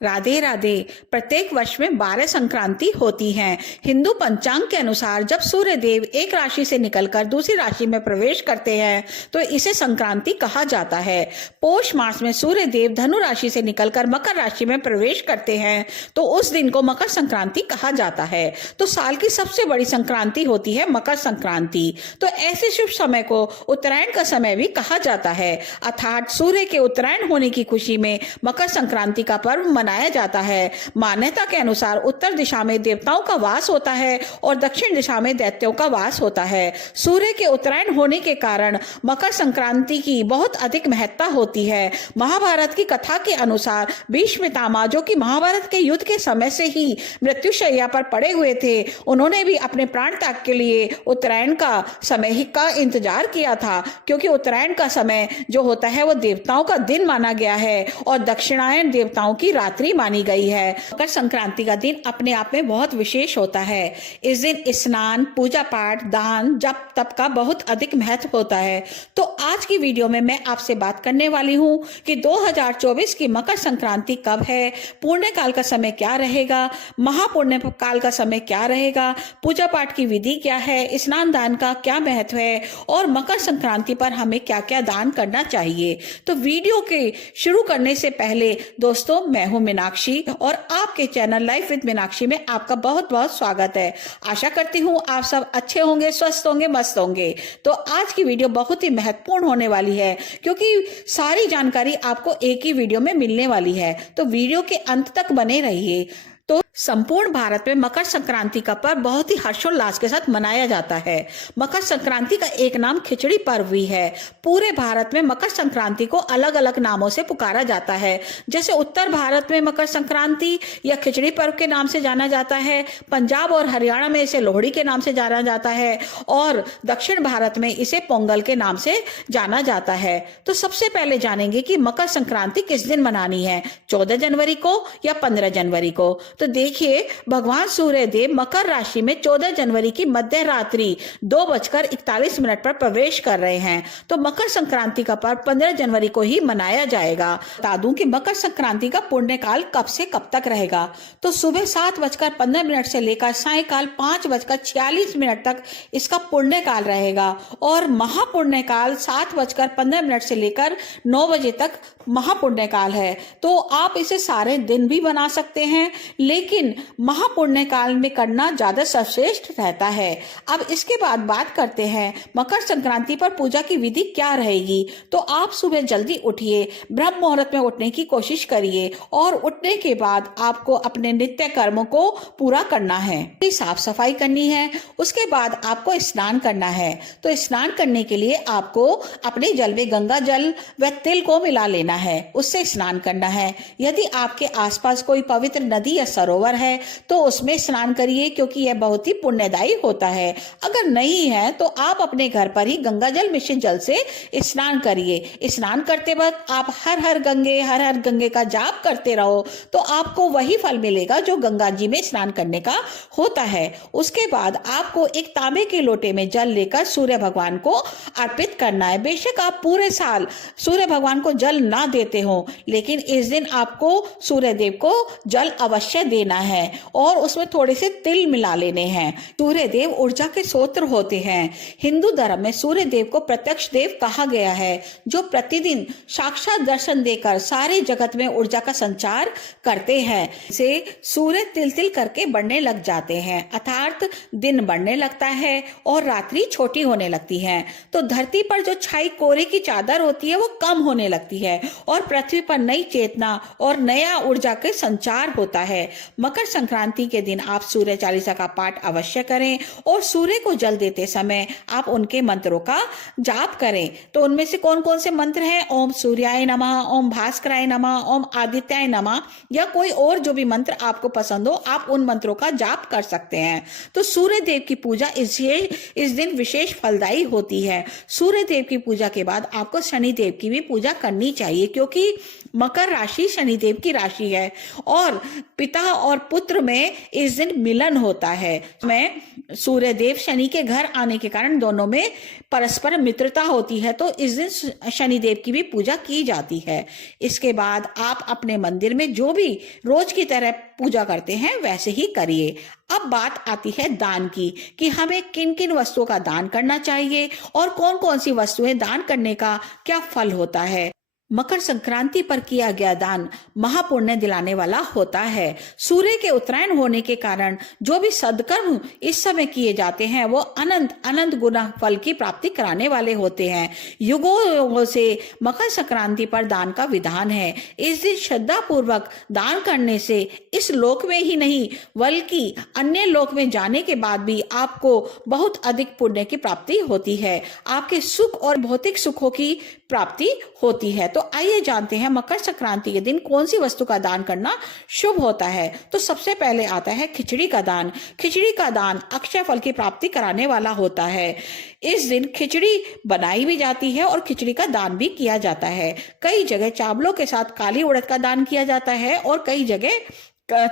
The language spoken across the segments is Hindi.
राधे राधे। प्रत्येक वर्ष में 12 संक्रांति होती हैं। हिंदू पंचांग के अनुसार जब सूर्य देव एक राशि से निकलकर दूसरी राशि में प्रवेश करते हैं तो इसे संक्रांति कहा जाता है। पौष मास में सूर्य देव धनु राशि से निकलकर मकर राशि में प्रवेश करते हैं तो उस दिन को मकर संक्रांति कहा जाता है। तो साल की सबसे बड़ी संक्रांति होती है मकर संक्रांति। तो ऐसे शुभ समय को उत्तरायण का समय भी कहा जाता है, अर्थात सूर्य के उत्तरायण होने की खुशी में मकर संक्रांति का पर्व मनाया जाता है। मान्यता के अनुसार उत्तर दिशा में देवताओं का वास होता है और दक्षिण दिशा में दैत्यों का वास होता है। सूर्य के उत्तरायण होने के कारण मकर संक्रांति की बहुत अधिक महत्ता होती है। महाभारत की कथा के अनुसार भीष्म पितामह, जो कि महाभारत के युद्ध के समय से ही मृत्युशैया पर पड़े हुए थे, उन्होंने भी अपने प्राण त्याग के लिए उत्तरायण का समय ही का इंतजार किया था, क्योंकि उत्तरायण का समय जो होता है वो देवताओं का दिन माना गया है और दक्षिणायन देवताओं की रात्रि मानी गई है। मकर संक्रांति का दिन अपने आप में बहुत विशेष होता है। इस दिन स्नान, पूजा पाठ, दान, जप तप का बहुत अधिक महत्व होता है। तो आज की वीडियो में मैं आपसे बात करने वाली हूँ कि 2024 की मकर संक्रांति कब है, पुण्य काल का समय क्या रहेगा, महापुण्य काल का समय क्या रहेगा, पूजा पाठ की विधि क्या है, स्नान दान का क्या महत्व है और मकर संक्रांति पर हमें क्या क्या दान करना चाहिए। तो वीडियो के शुरू करने से पहले दोस्तों, मैं हूं मीनाक्षी और आपके चैनल लाइफ विद मीनाक्षी में आपका बहुत बहुत स्वागत है। आशा करती हूं आप सब अच्छे होंगे, स्वस्थ होंगे, मस्त होंगे। तो आज की वीडियो बहुत ही महत्वपूर्ण होने वाली है, क्योंकि सारी जानकारी आपको एक ही वीडियो में मिलने वाली है। तो वीडियो के अंत तक बने रहिए। तो संपूर्ण भारत में मकर संक्रांति का पर्व बहुत ही हर्षोल्लास के साथ मनाया जाता है। मकर संक्रांति का एक नाम खिचड़ी पर्व भी है। पूरे भारत में मकर संक्रांति को अलग अलग नामों से पुकारा जाता है। जैसे उत्तर भारत में मकर संक्रांति या खिचड़ी पर्व के नाम से जाना जाता है, पंजाब और हरियाणा में इसे लोहड़ी के नाम से जाना जाता है और दक्षिण भारत में इसे पोंगल के नाम से जाना जाता है। तो सबसे पहले जानेंगे कि मकर संक्रांति किस दिन मनानी है, 14 जनवरी को या 15 जनवरी को। तो देखिए, भगवान सूर्य देव मकर राशि में 14 जनवरी की मध्य रात्रि 2:41 पर प्रवेश कर रहे हैं। तो मकर संक्रांति का पर्व 15 जनवरी को ही मनाया जाएगा। बता दूं कि मकर संक्रांति का पुण्य काल कब से कब तक रहेगा। तो सुबह 7:15 से लेकर सायकाल 5:46 तक इसका पुण्य काल रहेगा और महापुण्य काल 7:15 से लेकर 9 बजे तक महापुण्य काल है। तो आप इसे सारे दिन भी बना सकते हैं, लेकिन महापुण्य काल में करना ज्यादा सर्वश्रेष्ठ रहता है। अब इसके बाद बात करते हैं मकर संक्रांति पर पूजा की विधि क्या रहेगी। तो आप सुबह जल्दी उठिए, ब्रह्म मुहूर्त में उठने की कोशिश करिए और उठने के बाद आपको अपने नित्य कर्मों को पूरा करना है। साफ सफाई करनी है, उसके बाद आपको स्नान करना है। तो स्नान करने के लिए आपको अपने जल में गंगा जल व तिल को मिला लेना है, उससे स्नान करना है। यदि आपके आसपास कोई पवित्र नदी या सरोवर है तो उसमें स्नान करिए, क्योंकि यह बहुत ही पुण्यदायी होता है। अगर नहीं है तो आप अपने घर पर ही गंगा जल मिश्रित जल से स्नान करिए। स्नान करते वक्त आप हर हर गंगे का जाप करते रहो, तो आपको वही फल मिलेगा जो गंगा जी में स्नान करने का होता है। उसके बाद आपको एक तांबे के लोटे में जल लेकर सूर्य भगवान को अर्पित करना है। बेशक आप पूरे साल सूर्य भगवान को जल ना देते हो, लेकिन इस दिन आपको सूर्य देव को जल अवश्य देना है और उसमें थोड़े से तिल मिला लेने हैं। सूर्य देव ऊर्जा के स्रोत होते हैं। हिंदू धर्म में सूर्य देव को प्रत्यक्ष देव कहा गया है, जो प्रतिदिन साक्षात दर्शन देकर सारे जगत में ऊर्जा का संचार करते हैं। इसे सूर्य तिल तिल करके बढ़ने लग जाते हैं, अर्थात दिन बढ़ने लगता है और रात्रि छोटी होने लगती है। तो धरती पर जो छाई कोहरे की चादर होती है वो कम होने लगती है और पृथ्वी पर नई चेतना और नया ऊर्जा के संचार होता है। मकर संक्रांति के दिन आप सूर्य चालीसा का पाठ अवश्य करें और सूर्य को जल देते समय आप उनके मंत्रों का जाप करें। तो उनमें से कौन कौन से मंत्र हैं? ओम सूर्याय नमः, ओम भास्कराय नमः, ओम आदित्याय नमः, या कोई और जो भी मंत्र आपको पसंद हो आप उन मंत्रों का जाप कर सकते हैं। तो सूर्य देव की पूजा इस दिन विशेष फलदायी होती है। सूर्य देव की पूजा के बाद आपको शनि देव की भी पूजा करनी चाहिए, क्योंकि मकर राशि शनिदेव की राशि है और पिता पिता और पुत्र में इस दिन मिलन होता है। मैं सूर्य देव शनि के घर आने के कारण दोनों में परस्पर मित्रता होती है, तो इस दिन शनि देव की भी पूजा की जाती है। इसके बाद आप अपने मंदिर में जो भी रोज की तरह पूजा करते हैं वैसे ही करिए। अब बात आती है दान की, कि हमें किन किन वस्तुओं का दान करना चाहिए और कौन कौन सी वस्तुएं दान करने का क्या फल होता है। मकर संक्रांति पर किया गया दान महापुण्य दिलाने वाला होता है। सूर्य के उत्तरायण होने के कारण जो भी सदकर्म इस समय किए जाते हैं वो अनंत अनंत गुना फल की प्राप्ति कराने वाले होते हैं। युगों युगों से मकर संक्रांति पर दान का विधान है। इस दिन श्रद्धा पूर्वक दान करने से इस लोक में ही नहीं बल्कि अन्य लोक में जाने के बाद भी आपको बहुत अधिक पुण्य की प्राप्ति होती है। आपके सुख और भौतिक सुखों की प्राप्ति होती है। तो आइए जानते हैं मकर संक्रांति के दिन कौन सी वस्तु का दान करना शुभ होता है। तो सबसे पहले आता है खिचड़ी का दान। खिचड़ी का दान अक्षय फल की प्राप्ति कराने वाला होता है। इस दिन खिचड़ी बनाई भी जाती है और खिचड़ी का दान भी किया जाता है। कई जगह चावलों के साथ काली उड़द का दान किया जाता है और कई जगह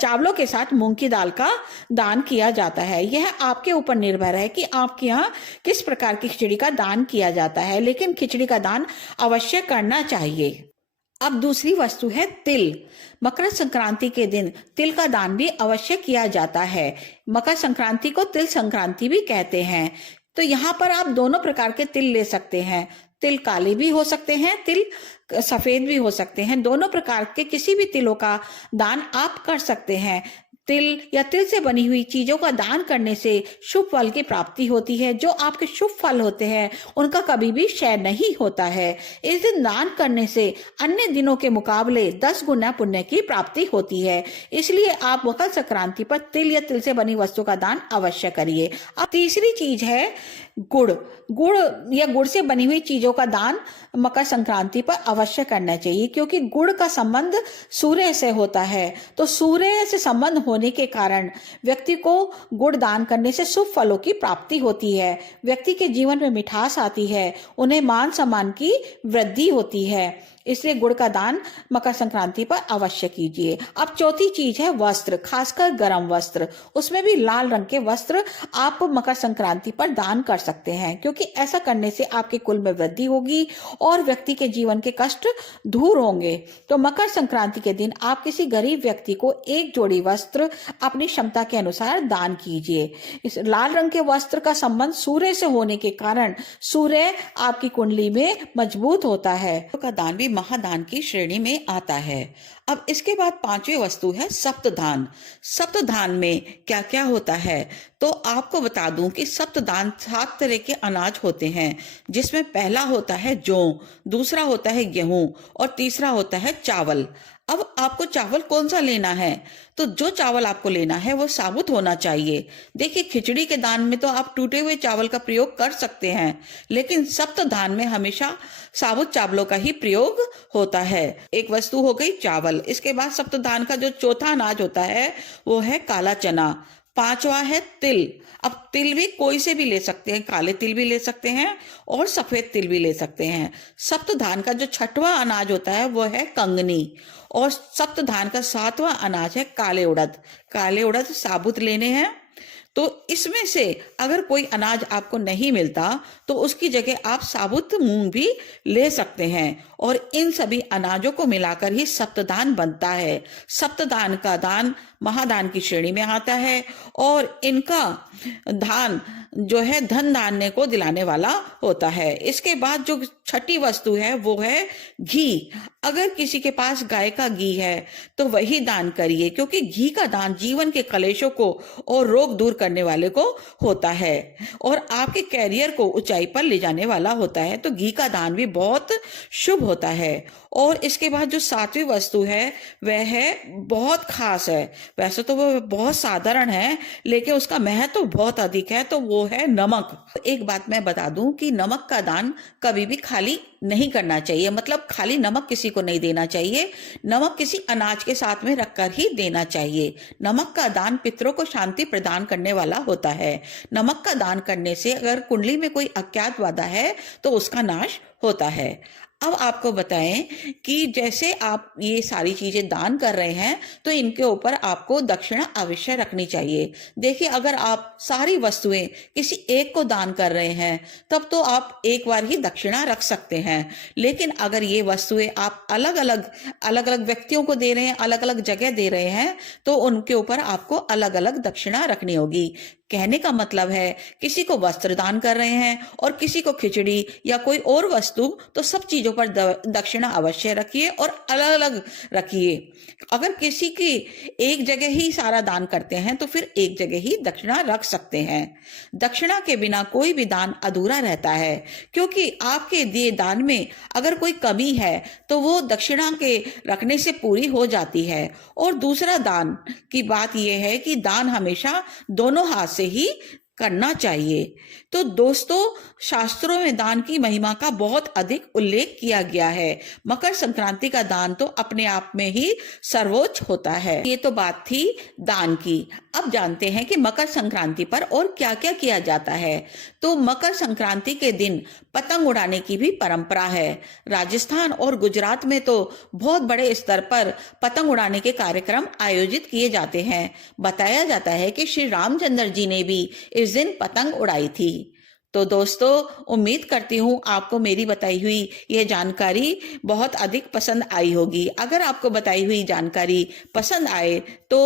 चावलों के साथ मूंग की दाल का दान किया जाता है। यह आपके ऊपर निर्भर है कि आपके यहाँ किस प्रकार की खिचड़ी का दान किया जाता है, लेकिन खिचड़ी का दान अवश्य करना चाहिए। अब दूसरी वस्तु है तिल। मकर संक्रांति के दिन तिल का दान भी अवश्य किया जाता है। मकर संक्रांति को तिल संक्रांति भी कहते हैं। तो यहाँ पर आप दोनों प्रकार के तिल ले सकते हैं। तिल काले भी हो सकते हैं, तिल सफेद भी हो सकते हैं। दोनों प्रकार के किसी भी तिलों का दान आप कर सकते हैं। तिल या तिल से बनी हुई चीजों का दान करने से शुभ फल की प्राप्ति होती है। जो आपके शुभ फल होते हैं उनका कभी भी क्षय नहीं होता है। इस दिन दान करने से अन्य दिनों के मुकाबले 10 गुना पुण्य की प्राप्ति होती है। इसलिए आप मकर संक्रांति पर तिल या तिल से बनी वस्तु का दान अवश्य करिए। अब तीसरी चीज है गुड़। गुड़ या गुड़ से बनी हुई चीजों का दान मकर संक्रांति पर अवश्य करना चाहिए, क्योंकि गुड़ का संबंध सूर्य से होता है। तो सूर्य से संबंध होने के कारण व्यक्ति को गुड़ दान करने से शुभ फलों की प्राप्ति होती है। व्यक्ति के जीवन में मिठास आती है, उन्हें मान सम्मान की वृद्धि होती है। इसलिए गुड़ का दान मकर संक्रांति पर अवश्य कीजिए। अब चौथी चीज है वस्त्र, खासकर गर्म वस्त्र। उसमें भी लाल रंग के वस्त्र आप मकर संक्रांति पर दान कर सकते हैं, क्योंकि ऐसा करने से आपके कुल में वृद्धि होगी और व्यक्ति के जीवन के कष्ट दूर होंगे। तो मकर संक्रांति के दिन आप किसी गरीब व्यक्ति को एक जोड़ी वस्त्र अपनी क्षमता के अनुसार दान कीजिए। इस लाल रंग के वस्त्र का संबंध सूर्य से होने के कारण सूर्य आपकी कुंडली में मजबूत होता है। का दान भी महादान की श्रेणी में आता है। अब इसके बाद पांचवी वस्तु है सप्तधान। सप्तधान में क्या क्या होता है, तो आपको बता दूं कि सप्तधान 7 तरह के अनाज होते हैं, जिसमें पहला होता है जौ, दूसरा होता है गेहूं और तीसरा होता है चावल। अब आपको चावल कौन सा लेना है, तो जो चावल आपको लेना है वो साबुत होना चाहिए। देखिए, खिचड़ी के दान में तो आप टूटे हुए चावल का प्रयोग कर सकते हैं, लेकिन सप्तधान में हमेशा साबुत चावलों का ही प्रयोग होता है। एक वस्तु हो गई चावल। इसके बाद सप्तधान का जो चौथा अनाज होता है वो है काला चना। पांचवा है तिल। अब तिल भी कोई से भी ले सकते हैं, काले तिल भी ले सकते हैं और सफेद तिल भी ले सकते हैं। सप्तधान का जो छठवां अनाज होता है वो है कंगनी और सप्तधान का 7वां अनाज है काले उड़द। काले उड़द साबुत लेने हैं। तो इसमें से अगर कोई अनाज आपको नहीं मिलता तो उसकी जगह आप साबुत मूंग भी ले सकते हैं और इन सभी अनाजों को मिलाकर ही सप्तधान बनता है। सप्तधान का दान महादान की श्रेणी में आता है और इनका दान जो है धन धान्य को दिलाने वाला होता है। इसके बाद जो छठी वस्तु है वो है घी। अगर किसी के पास गाय का घी है तो वही दान करिए, क्योंकि घी का दान जीवन के कलेशों को और रोग दूर करने वाले को होता है और आपके कैरियर को ऊंचाई पर ले जाने वाला होता है। तो घी का दान भी बहुत शुभ होता है। और इसके बाद जो 7वीं वस्तु है वह है बहुत खास है। वैसे तो वो बहुत साधारण है लेकिन उसका महत्व तो बहुत अधिक है, तो वो है नमक। एक बात मैं बता दूं कि नमक का दान कभी भी खाली नहीं करना चाहिए, मतलब खाली नमक किसी को नहीं देना चाहिए। नमक किसी अनाज के साथ में रखकर ही देना चाहिए। नमक का दान पितरों को शांति प्रदान करने वाला होता है। नमक का दान करने से अगर कुंडली में कोई अज्ञात बाधा है तो उसका नाश होता है। अब आपको बताएं कि जैसे आप ये सारी चीजें दान कर रहे हैं तो इनके ऊपर आपको दक्षिणा अवश्य रखनी चाहिए। देखिए, अगर आप सारी वस्तुएं किसी एक को दान कर रहे हैं तब तो आप एक बार ही दक्षिणा रख सकते हैं, लेकिन अगर ये वस्तुएं आप अलग अलग व्यक्तियों को दे रहे हैं, अलग अलग जगह दे रहे हैं, तो उनके ऊपर आपको अलग अलग दक्षिणा रखनी होगी। कहने का मतलब है, किसी को वस्त्र दान कर रहे हैं और किसी को खिचड़ी या कोई और वस्तु, तो सब चीजों पर दक्षिणा अवश्य रखिए और अलग अलग रखिए। अगर किसी की एक जगह ही सारा दान करते हैं तो फिर एक जगह ही दक्षिणा रख सकते हैं। दक्षिणा के बिना कोई भी दान अधूरा रहता है, क्योंकि आपके दिए दान में अगर कोई कमी है तो वो दक्षिणा के रखने से पूरी हो जाती है। और दूसरा दान की बात यह है कि दान हमेशा दोनों हाथ से ही करना चाहिए। तो दोस्तों, शास्त्रों में दान की महिमा का बहुत अधिक उल्लेख किया गया है। मकर संक्रांति का दान तो अपने आप में ही सर्वोच्च होता है। ये तो बात थी दान की। अब जानते हैं कि मकर संक्रांति पर और क्या क्या किया जाता है। तो मकर संक्रांति के दिन पतंग उड़ाने की भी परंपरा है। राजस्थान और गुजरात में तो बहुत बड़े स्तर पर पतंग उड़ाने के कार्यक्रम आयोजित किए जाते हैं। बताया जाता है कि श्री रामचंद्र जी ने भी इस दिन पतंग उड़ाई थी। तो दोस्तों, उम्मीद करती हूँ आपको मेरी बताई हुई यह जानकारी बहुत अधिक पसंद आई होगी। अगर आपको बताई हुई जानकारी पसंद आए तो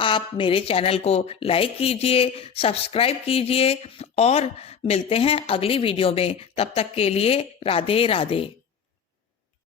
आप मेरे चैनल को लाइक कीजिए, सब्सक्राइब कीजिए और मिलते हैं अगली वीडियो में। तब तक के लिए राधे राधे।